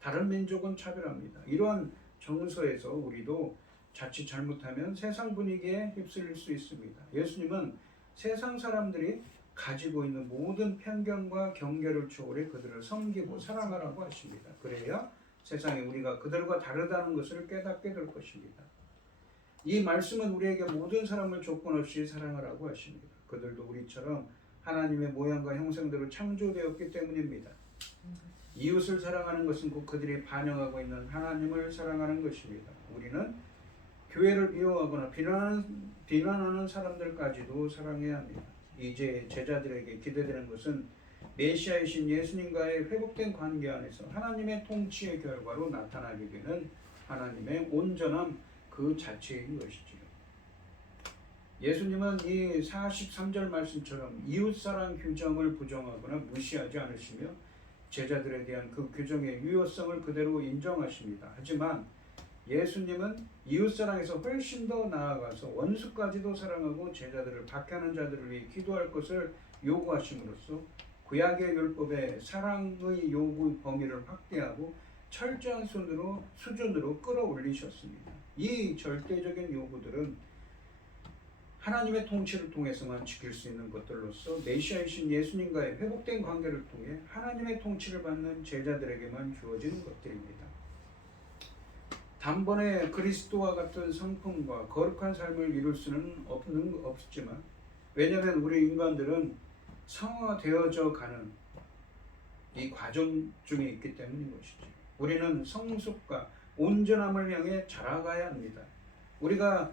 다른 민족은 차별합니다. 이러한 정서에서 우리도 자칫 잘못하면 세상 분위기에 휩쓸릴 수 있습니다. 예수님은 세상 사람들이 가지고 있는 모든 편견과 경계를 초월해 그들을 섬기고 사랑하라고 하십니다. 그래야 세상에 우리가 그들과 다르다는 것을 깨닫게 될 것입니다. 이 말씀은 우리에게 모든 사람을 조건 없이 사랑하라고 하십니다. 그들도 우리처럼 하나님의 모양과 형상대로 창조되었기 때문입니다. 이웃을 사랑하는 것은 곧 그들이 반영하고 있는 하나님을 사랑하는 것입니다. 우리는 교회를 미워하거나 비난하는 사람들까지도 사랑해야 합니다. 이제 제자들에게 기대되는 것은 메시아이신 예수님과의 회복된 관계 안에서 하나님의 통치의 결과로 나타나게 되는 하나님의 온전함 그 자체인 것이지요. 예수님은 이 43절 말씀처럼 이웃사랑 규정을 부정하거나 무시하지 않으시며 제자들에 대한 그 규정의 유효성을 그대로 인정하십니다. 하지만 예수님은 이웃사랑에서 훨씬 더 나아가서 원수까지도 사랑하고 제자들을 박해하는 자들을 위해 기도할 것을 요구하심으로써 구약의 율법의 사랑의 요구 범위를 확대하고 철저한 수준으로 끌어올리셨습니다. 이 절대적인 요구들은 하나님의 통치를 통해서만 지킬 수 있는 것들로서 메시아이신 예수님과의 회복된 관계를 통해 하나님의 통치를 받는 제자들에게만 주어지는 것들입니다. 단번에 그리스도와 같은 성품과 거룩한 삶을 이룰 수는 없지만, 왜냐하면 우리 인간들은 성화되어져 가는 이 과정 중에 있기 때문인 것이죠. 우리는 성숙과 온전함을 향해 자라가야 합니다. 우리가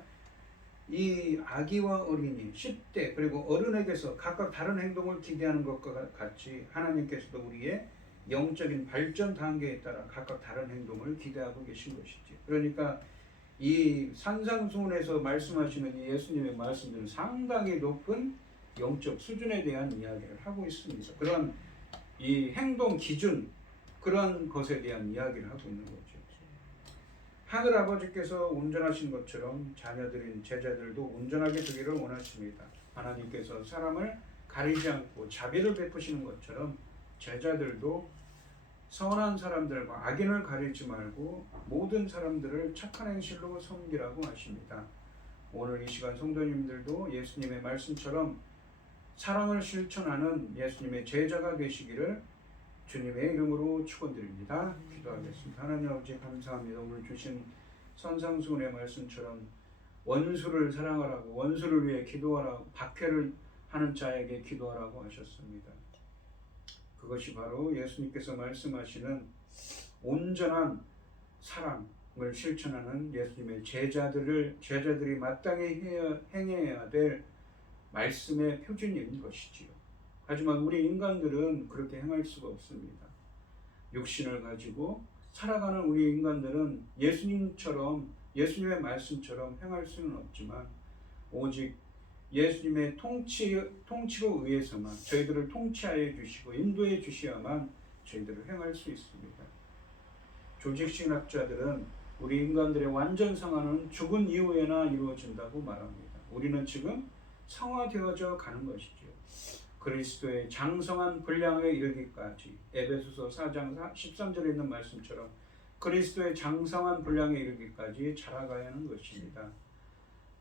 이 아기와 어린이, 10대 그리고 어른에게서 각각 다른 행동을 기대하는 것과 같이 하나님께서도 우리의 영적인 발전 단계에 따라 각각 다른 행동을 기대하고 계신 것이지. 그러니까 이 산상수훈에서 말씀하시는 이 예수님의 말씀들은 상당히 높은 영적 수준에 대한 이야기를 하고 있습니다. 그런 이 행동 기준, 그런 것에 대한 이야기를 하고 있는 거죠. 하늘 아버지께서 온전하신 것처럼 자녀들인 제자들도 온전하게 되기를 원하십니다. 하나님께서 사람을 가리지 않고 자비를 베푸시는 것처럼 제자들도 선한 사람들과 악인을 가리지 말고 모든 사람들을 착한 행실로 섬기라고 하십니다. 오늘 이 시간 성도님들도 예수님의 말씀처럼 사랑을 실천하는 예수님의 제자가 되시기를 주님의 이름으로 축원드립니다. 기도하겠습니다. 하나님 아버지 감사합니다. 오늘 주신 선상수훈의 말씀처럼 원수를 사랑하라고, 원수를 위해 기도하라고, 박해를 하는 자에게 기도하라고 하셨습니다. 그것이 바로 예수님께서 말씀하시는 온전한 사랑을 실천하는 예수님의 제자들이 마땅히 행해야 될 말씀의 표준인 것이지요. 하지만 우리 인간들은 그렇게 행할 수가 없습니다. 육신을 가지고 살아가는 우리 인간들은 예수님의 말씀처럼 행할 수는 없지만 오직 예수님의 통치로 의해서만 저희들을 통치하여 주시고 인도해 주셔야만 저희들을 행할 수 있습니다. 조직신학자들은 우리 인간들의 완전 성화는 죽은 이후에나 이루어진다고 말합니다. 우리는 지금 성화되어져 가는 것이죠. 그리스도의 장성한 분량에 이르기까지, 에베소서 4장 13절에 있는 말씀처럼 그리스도의 장성한 분량에 이르기까지 자라가야 하는 것입니다.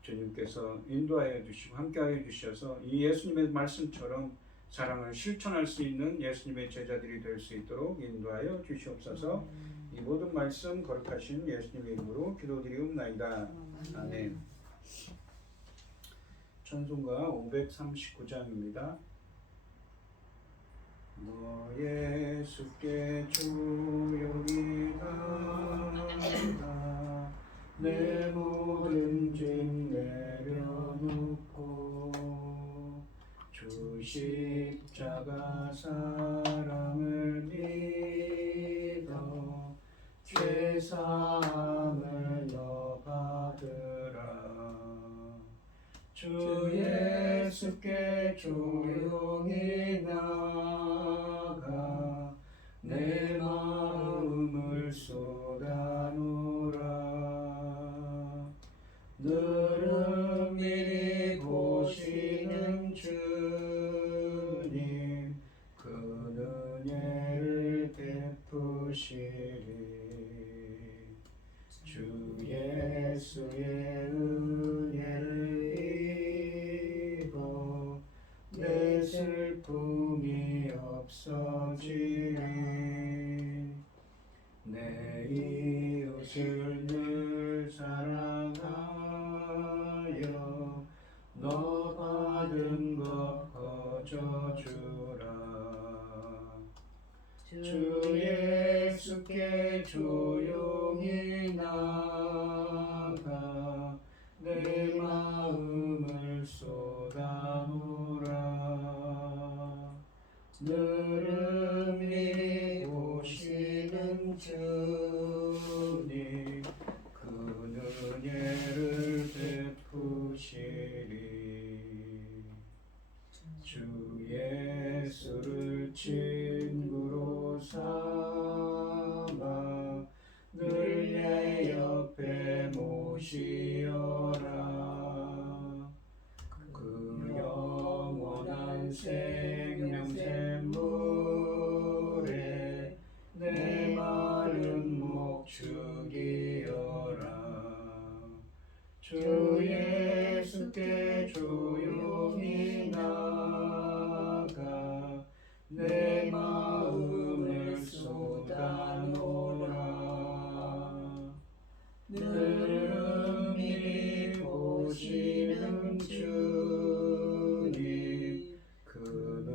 주님께서 인도하여 주시고 함께하여 주셔서 이 예수님의 말씀처럼 사랑을 실천할 수 있는 예수님의 제자들이 될 수 있도록 인도하여 주시옵소서. 이 모든 말씀 거룩하신 예수님의 이름으로 기도드리옵나이다. 아멘. 찬송가 539장입니다. 너 예수께 조용히 가다 내 모든 짐 내려놓고 주 십자가 사랑을 믿어 죄사함을 너 받으라. 주 예수께 조용히 나가 내 마음을 쏟아놓으라. 늘 미리 보시는 주님 그 은혜를 베푸시리. 주 예수의 은혜를 입어 내 슬픔이 없어지리. 내 이웃을 늘 사랑하여 너 받은 것 거저주라. 주 예수께 조용히 나가 내 마음을 쏟아놓으라. 늘 미리 오시는 주님 그 은혜를 베푸시리. 주 예수를 친구로 삼아 늘 내 옆에 생명샘물에 내 마른 목 죽이어라. 주 예수께 조용히 나가 내 마음을 쏟아놓으라. 늘 미리 보시는 주님 그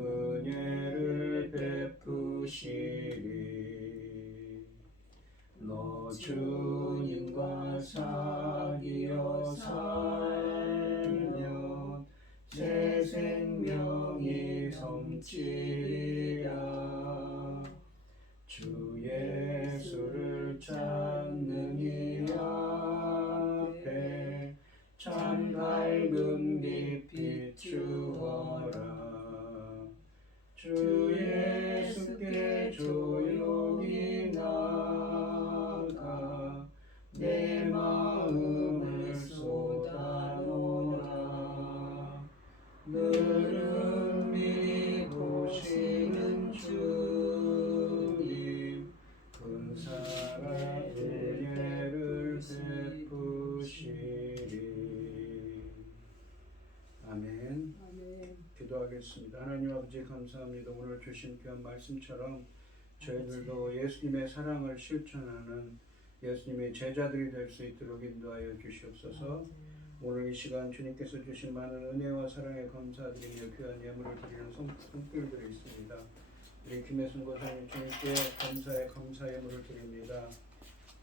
은혜를 베푸시리. 너 주님과 사귀어 살면 새 생명이 넘치리라. 주 예수를 찾는 이 앞에 참 밝은 빛 비추어라. 주 예수께 조용히 나가 내 마음을 쏟아놓으라. 늘은 미리 보시는 주님 근사한 은혜를 베푸시리. 아멘. 아멘. 기도하겠습니다. 하나님 아버지 감사합니다. 오늘 주신 귀한 말씀처럼 저희들도 예수님의 사랑을 실천하는 예수님의 제자들이 될 수 있도록 인도하여 주시옵소서. 오늘 이 시간 주님께서 주신 많은 은혜와 사랑에 감사드리며 귀한 예물을 드리는 손길들이 있습니다. 우리 김혜순 권사님 주님께 감사 예물을 드립니다.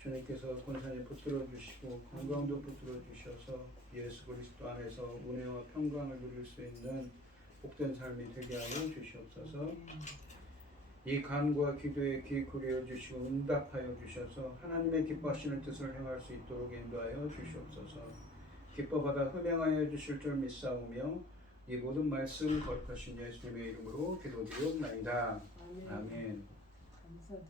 주님께서 권사님 붙들어 주시고 건강도 붙들어 주셔서 예수 그리스도 안에서 은혜와 평강을 누릴 수 있는 복된 삶이 되게 하여 주시옵소서. 이 간구와 기도에 귀 기울여 주시고 응답하여 주셔서 하나님의 기뻐하시는 뜻을 행할 수 있도록 인도하여 주시옵소서. 기뻐받아 흠행하여 주실 줄 믿사오며 이 모든 말씀 거룩하신 예수님의 이름으로 기도드리옵나이다. 아멘. 감사합니다.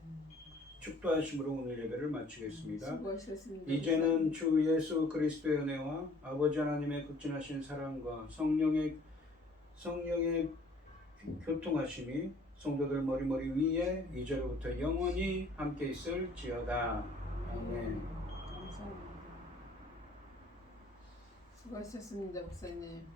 축도하심으로 오늘 예배를 마치겠습니다. 수고하셨습니다. 이제는 주 예수 그리스도의 은혜와 아버지 하나님의 극진하신 사랑과 성령의 교통하심이 성도들 머리 위에 이제로부터 영원히 함께 있을지어다. 아멘. 감사합니다. 수고하셨습니다, 목사님.